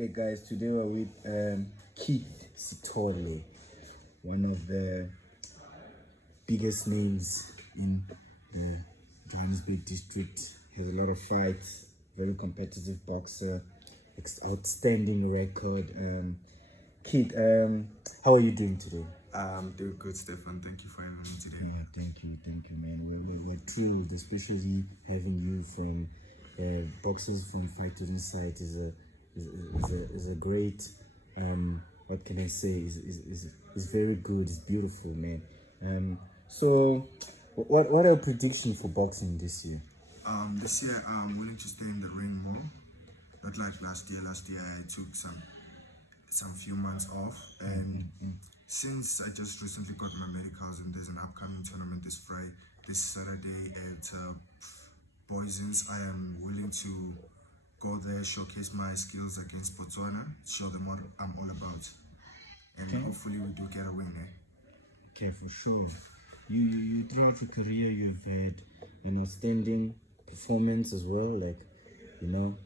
Okay, guys, today we're with Keith Sithole, one of the biggest names in the Johannesburg district. He has a lot of fights, very competitive boxer, outstanding record. Keith, how are you doing today? I'm doing good, Stefan. Thank you for having me today. Yeah, thank you, man. We're thrilled, especially having you from boxers from Fight to Insight is a great what can I say is very good. It's beautiful, man. So what are your predictions for boxing this year? This year I'm willing to stay in the ring more. Not like last year. Last year I took some few months off, and since I just recently got my medicals and there's an upcoming tournament this Saturday at Boysens, I am willing to go there, showcase my skills against Botswana, show them what I'm all about, and Okay. hopefully we do get a win. Okay, for sure. You throughout your career, you've had an outstanding performance as well. Like, you know,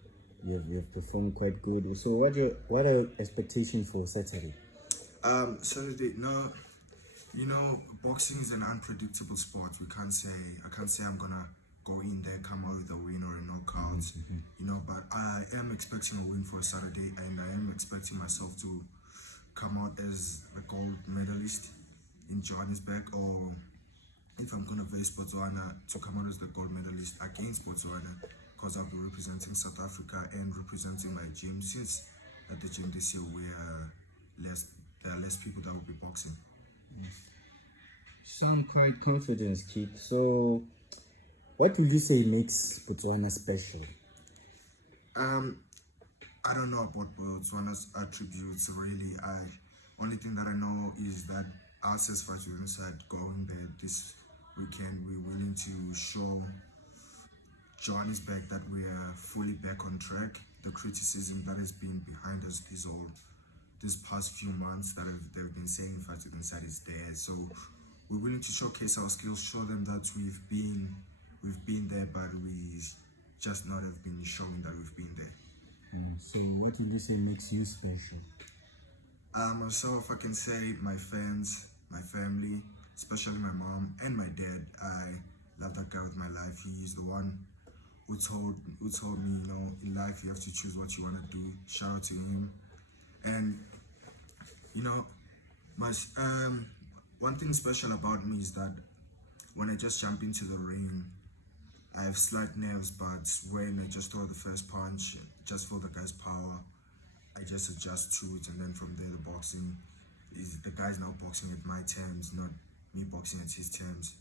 you've performed quite good. So, what are your expectations for Saturday? Saturday, no, boxing is an unpredictable sport. I can't say I'm gonna go in there, come out with a win or a knockout, but I am expecting a win for Saturday, and I am expecting myself to come out as a gold medalist in Johannesburg, or if I'm gonna face Botswana, to come out as the gold medalist against Botswana, because I'll be representing South Africa and representing my gym, since at the gym this year there are less people that will be boxing. You sound quite confident, Keith. So, what would you say makes Botswana special? I don't know about Botswana's attributes really. Only thing that I know is that us as Fight to Inside going there this weekend, we're willing to show Johannesburg that we are fully back on track. The criticism that has been behind us this past few months that they've been saying Fight to Inside is there. So we're willing to showcase our skills, show them that we've been there, but we just not have been showing that we've been there. So, what would you say makes you special? Myself, I can say my fans, my family, especially my mom and my dad. I love that guy with my life. He is the one who told me, in life you have to choose what you want to do. Shout out to him. And my one thing special about me is that when I just jump into the ring, I have slight nerves, but when I just throw the first punch, just feel the guy's power, I just adjust to it, and then from there the boxing is the guy's now boxing at my terms, not me boxing at his terms.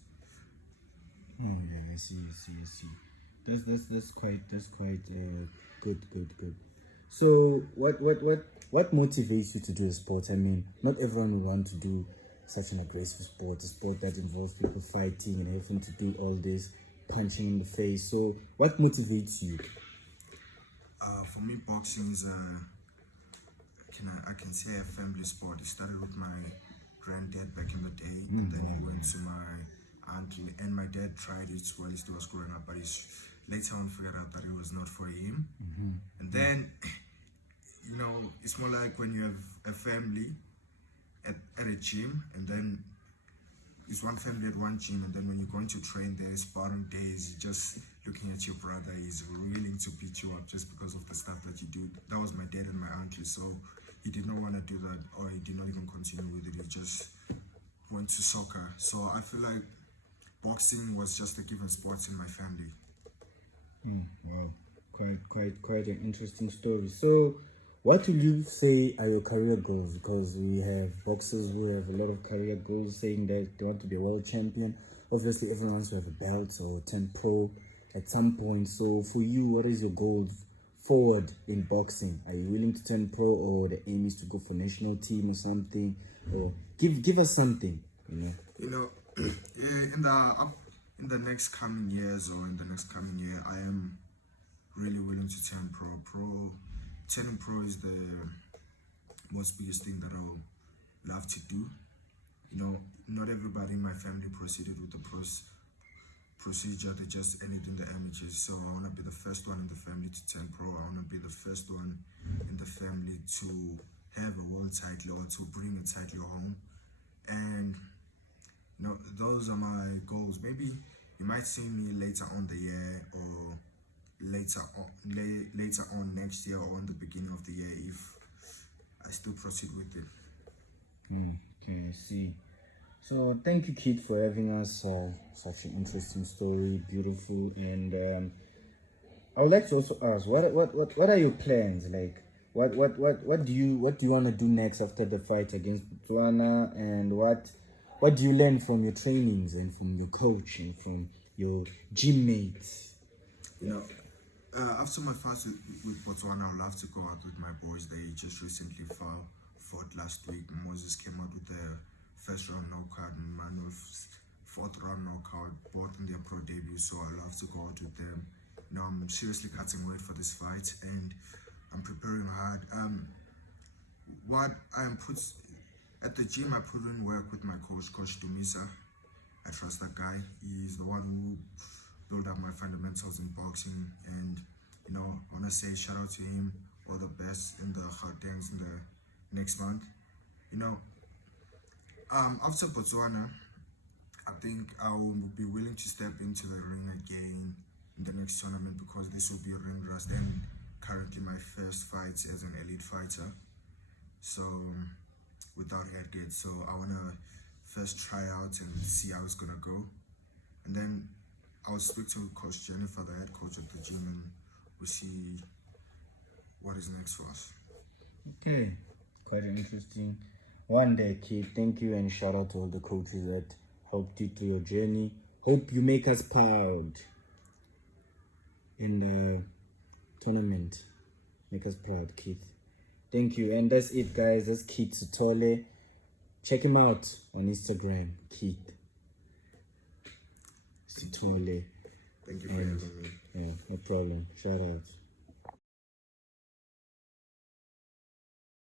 Oh yeah, I see. That's quite good. So what motivates you to do a sport? I mean, not everyone will want to do such an aggressive sport, a sport that involves people fighting and having to do all this punching in the face. So what motivates you? For me, boxing is I can say a family sport. It started with my granddad back in the day, and then it went to my auntie, and my dad tried it while he still was growing up, but he later on figured out that it was not for him. And then, it's more like when you have a family at a gym, and then it's one family at one gym, and then when you're going to train there, sparring days, you're just looking at your brother, he's willing to beat you up just because of the stuff that you do. That was my dad and my auntie, so he did not want to do that, or he did not even continue with it. He just went to soccer. So I feel like boxing was just a given sport in my family. Wow, quite an interesting story. So, what will you say are your career goals? Because we have boxers who have a lot of career goals, saying that they want to be a world champion. Obviously, everyone wants to have a belt or turn pro at some point. So, for you, what is your goal forward in boxing? Are you willing to turn pro, or the aim is to go for national team or something? Or give us something, In the next coming years, or in the next coming year, I am really willing to turn pro. Turning pro is the most biggest thing that I would love to do. Not everybody in my family proceeded with the procedure. They just editing the images. So I want to be the first one in the family to turn pro. I want to be the first one in the family to have a world title or to bring a title home. And those are my goals. Maybe you might see me later on the year or later on next year or in the beginning of the year if I still proceed with it. Okay, I see. So thank you, Keith, for having us. Such an interesting story, beautiful, and I would like to also ask, what are your plans? Like, what do you want to do next after the fight against Botswana, and what do you learn from your trainings and from your coach and from your gym mates? After my fight with Botswana, I'd love to go out with my boys. They just recently fought last week. Moses came out with the first round knockout and Manuel's fourth round knockout, both in their pro debut. So I love to go out with them. I'm seriously cutting weight for this fight and I'm preparing hard. What I am put at the gym, I put in work with my Coach Dumisa. I trust that guy. He's the one who build up my fundamentals in boxing, and I want to say shout out to him, all the best in the Gautengs in the next month. After Botswana, I think I will be willing to step into the ring again in the next tournament because this will be a ring rust and currently my first fight as an elite fighter, so without headgear. So I want to first try out and see how it's gonna go, and then I'll speak to Coach Jennifer, the head coach at the gym, and we'll see what is next for us. Okay, quite interesting. One day, Keith. Thank you and shout out to all the coaches that helped you through your journey. Hope you make us proud in the tournament. Make us proud, Keith. Thank you. And that's it, guys. That's Keith Sithole. Check him out on Instagram, Keith Sithole. Thank you for having me. Yeah, no problem. Shout out.